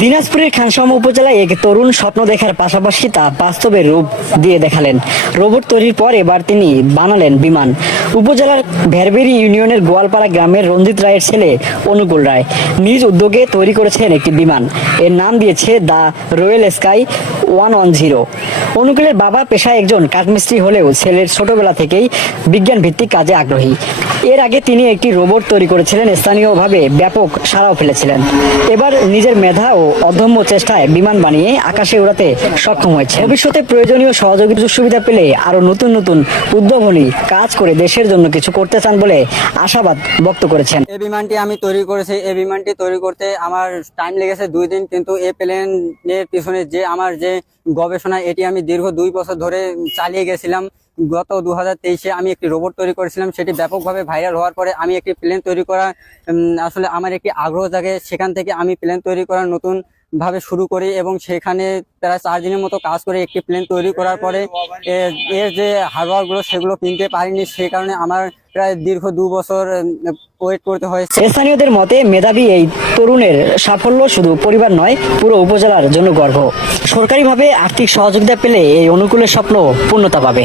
দিনাজপুরের খানসামা উপজেলায় এক তরুণ স্বপ্ন দেখার পাশাপাশি তা বাস্তবে রূপ দিয়ে দেখালেন। রোবট তৈরির পর এবার তিনি বানালেন বিমান। উপজেলার ভেরবেরি ইউনিয়নের গোয়ালপাড়া গ্রামের রঞ্জিত রায়ের ছেলে অনুকূল রায় নিজ উদ্যোগে তৈরি করেছেন একটি বিমান। এর নাম দিয়েছে দ্য রয়্যাল স্কাই 110। অনুকূলের বাবা পেশায় একজন কাঠমিস্ত্রি হলেও ছেলের ছোটবেলা থেকেই বিজ্ঞান ভিত্তিক কাজে আগ্রহী। এর আগে তিনি একটি রোবট তৈরি করেছিলেন, স্থানীয়ভাবে ব্যাপক সাড়াও ফেলেছিলেন। এবার নিজের মেধা ও অদম্য চেষ্টায় বিমান বানিয়ে আকাশে উড়াতে সক্ষম হয়েছে। ভবিষ্যতে প্রয়োজনীয় সহযোগিতা সুবিধা পেলে আরো নতুন নতুন উদ্ভাবনী কাজ করে দেশের জন্য কিছু করতে চান বলে আশাবাদ ব্যক্ত করেছেন। এই বিমানটি আমি তৈরি করেছি। এই বিমানটি তৈরি করতে আমার টাইম লেগেছে 2 দিন, কিন্তু এই প্লেনের পিছনে যে আমার যে গবেষণা, এটি আমি দীর্ঘ 2 বছর ধরে চালিয়ে গেছিলাম। গত 2023-এ আমি একটি রোবট তৈরি করেছিলাম। সেটি ব্যাপকভাবে ভাইরাল হওয়ার পরে আমি একটি প্লেন তৈরি করা আসলে আমার একটি আগ্রহ জাগে। সেখান থেকে আমি প্লেন তৈরি করা নতুন ভাবে শুরু করি এবং সেখানে প্রায় 4 দিনের মতো কাজ করে একটি প্লেন তৈরি করার পরে এর যে হার্ডওয়্যারগুলো সেগুলো কিনতে পারিনি। সেই কারণে আমার প্রায় দীর্ঘ 2 বছর ওয়েট করতে হয়েছে। স্থানীয়দের মতে মেধাবী এই তরুণের সাফল্য শুধু পরিবার নয়, পুরো উপজেলার জন্য গর্ব। সরকারিভাবে আর্থিক সহযোগিতা পেলে এই অনুকূলের স্বপ্ন পূর্ণতা পাবে।